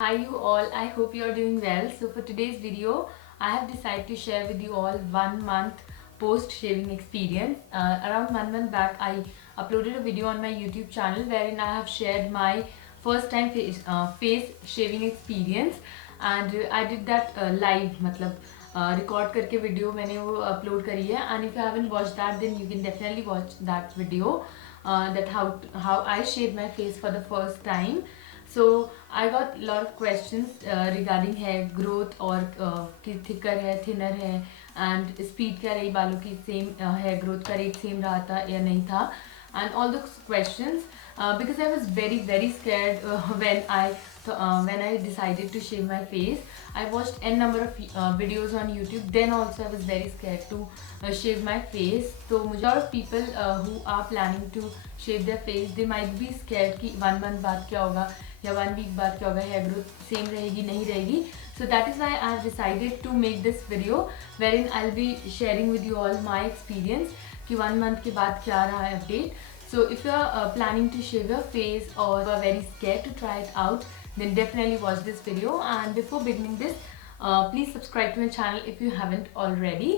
Hi you all, I hope you are doing well. So for today's video, I have decided to share with you all 1 month post shaving experience. Around 1 month back, I uploaded a video on my YouTube channel wherein I have shared my first time face shaving experience, and I did that live, मतलब record करके video मैंने वो upload करी है. And if you haven't watched that, then you can definitely watch that video, that how I shaved my face for the first time. So I got a lot of questions regarding hair growth और कि thicker है, thinner है, and speed क्या रही बालों की, same hair growth का rate same रहा था या नहीं था, and all those questions, because I was very scared when I decided to shave my face. I watched n number of videos on YouTube. Then also I was very scared to shave my face. So a lot of people who are planning to shave their face, they might be scared कि 1 month बाद क्या होगा या 1 week बाद क्या होगा, hair growth same रहेगी नहीं रहेगी. So that is why I have decided to make this video wherein I'll be sharing with you all my experience कि 1 month के बाद क्या रहा है update. So if you are planning to shave your face or you are very scared to try it out, then definitely watch this video. And before beginning this, please subscribe to my channel if you haven't already,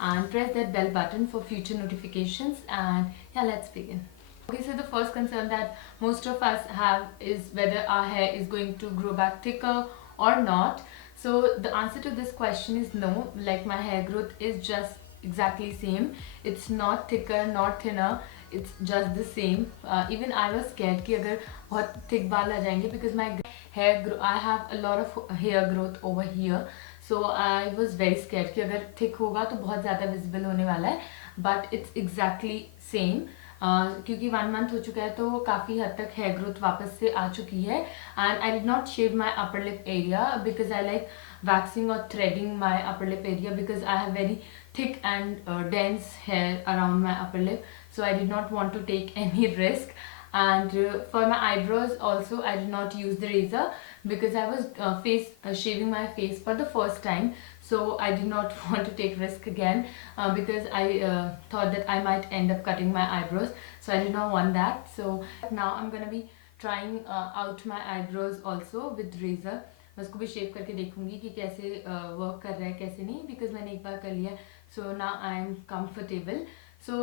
and press that bell button for future notifications. And yeah, let's begin. Okay, so the first concern that most of us have is whether our hair is going to grow back thicker or not. So the answer to this question is no. Like, my hair growth is just exactly same. It's not thicker, not thinner. It's just the same. Even I was scared कि अगर बहुत thick बाल आ जाएंगे, because my I have a lot of hair growth over here. So I was very scared कि अगर thick होगा तो बहुत ज़्यादा visible होने वाला है. But it's exactly same. क्योंकि 1 month हो चुका है तो काफ़ी हद तक हेयर ग्रोथ वापस से आ चुकी है. And I did not shave my upper lip area because I like waxing or threading my upper lip area, because I have very thick and dense hair around my upper lip, so I did not want to take any risk. And for my eyebrows also, I did not use the razor because I was shaving my face for the first time, so I did not want to take risk again, because I thought that I might end up cutting my eyebrows, so I did not want that. So now I'm gonna be trying out my eyebrows also with razor. मैं उसको भी शेव करके देखूंगी कि कैसे work कर रहा है कैसे नहीं, बिकॉज मैंने एक बार कर लिया. So now I am comfortable. So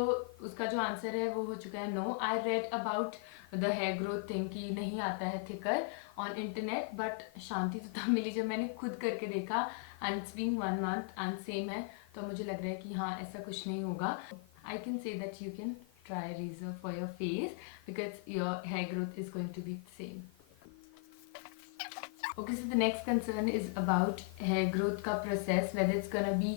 उसका जो आंसर है वो हो चुका है no. I read about the hair growth thing कि नहीं आता है थिकर ऑन इंटरनेट, बट शांति तो तब मिली जब मैंने खुद करके देखा. And it's been 1 month and same है, तो मुझे लग रहा है कि हाँ ऐसा कुछ नहीं होगा. आई can say that you can try razor for your face because your hair growth is going to be same. Okay, so the next concern is about hair growth का process, whether it's gonna be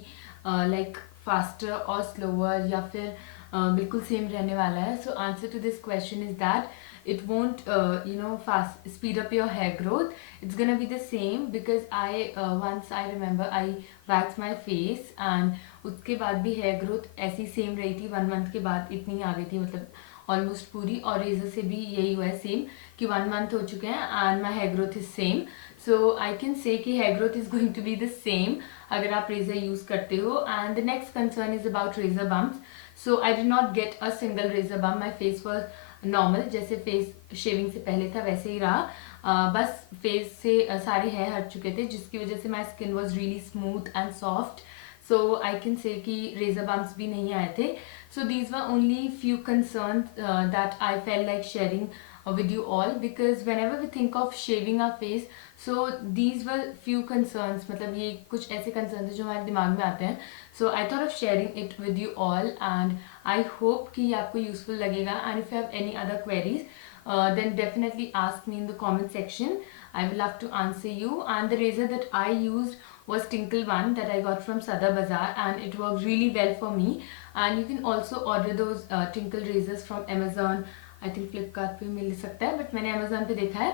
like faster or slower या फिर बिल्कुल same रहने वाला है. So answer to this question is that it won't fast speed up your hair growth. It's gonna be the same because once I remember I waxed my face and उसके बाद भी hair growth ऐसी same रही थी. 1 month के बाद इतनी आ गई थी, मतलब ऑलमोस्ट पूरी. और रेजर से भी यही हुआ है सेम कि 1 month हो चुके हैं and my hair growth is same. So I can say कि hair growth is going to be the same अगर आप रेजर यूज करते हो. And the next concern is about razor bumps. So I did not get a single razor bump. My face was normal, जैसे face shaving से पहले था वैसे ही रहा. बस फेस से सारे हेयर हट चुके थे, जिसकी वजह से my skin was really smooth and soft. So I can say कि razor bumps भी नहीं आए थे. So these were only few concerns that I felt like sharing with you all, because whenever we think of shaving our face, so these were few concerns. मतलब ये कुछ ऐसे concerns हैं जो हमारे दिमाग में आते हैं. So I thought of sharing it with you all, and I hope कि ये आपको useful लगेगा. And if you have any other queries, then definitely ask me in the comment section. I will love to answer you. And the razor that I used was Tinkle one that I got from Sadar Bazaar, and it worked really well for me. And you can also order those Tinkle razors from Amazon. I think Flipkart पे मिल सकता है, but मैंने Amazon पे देखा है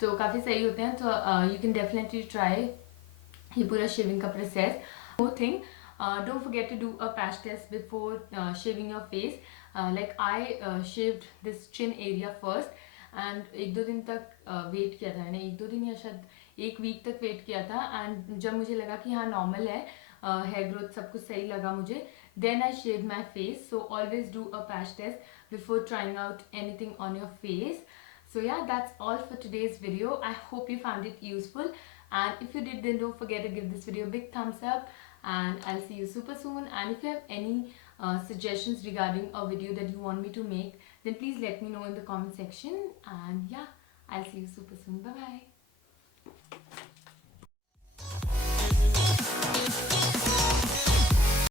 तो काफ़ी सही होते हैं. तो you can definitely try ये पूरा shaving का process. One more thing, don't forget to do a patch test before shaving your face. Like I shaved this chin area first, and एक दो दिन तक वेट किया था मैंने, एक दो दिन या शायद 1 week तक वेट किया था. एंड जब मुझे लगा कि हाँ नॉर्मल है, हेयर ग्रोथ सब कुछ सही लगा मुझे, then I shave my face. So always do a patch test before trying out anything on your face. So yeah, that's all for today's video. I hope you found it useful, and if you did, then don't forget to give this video a big thumbs up, and I'll see you super soon. And if you have any suggestions regarding a video that you want me to make, then please let me know in the comment section. And yeah, I'll see you super soon. Bye bye.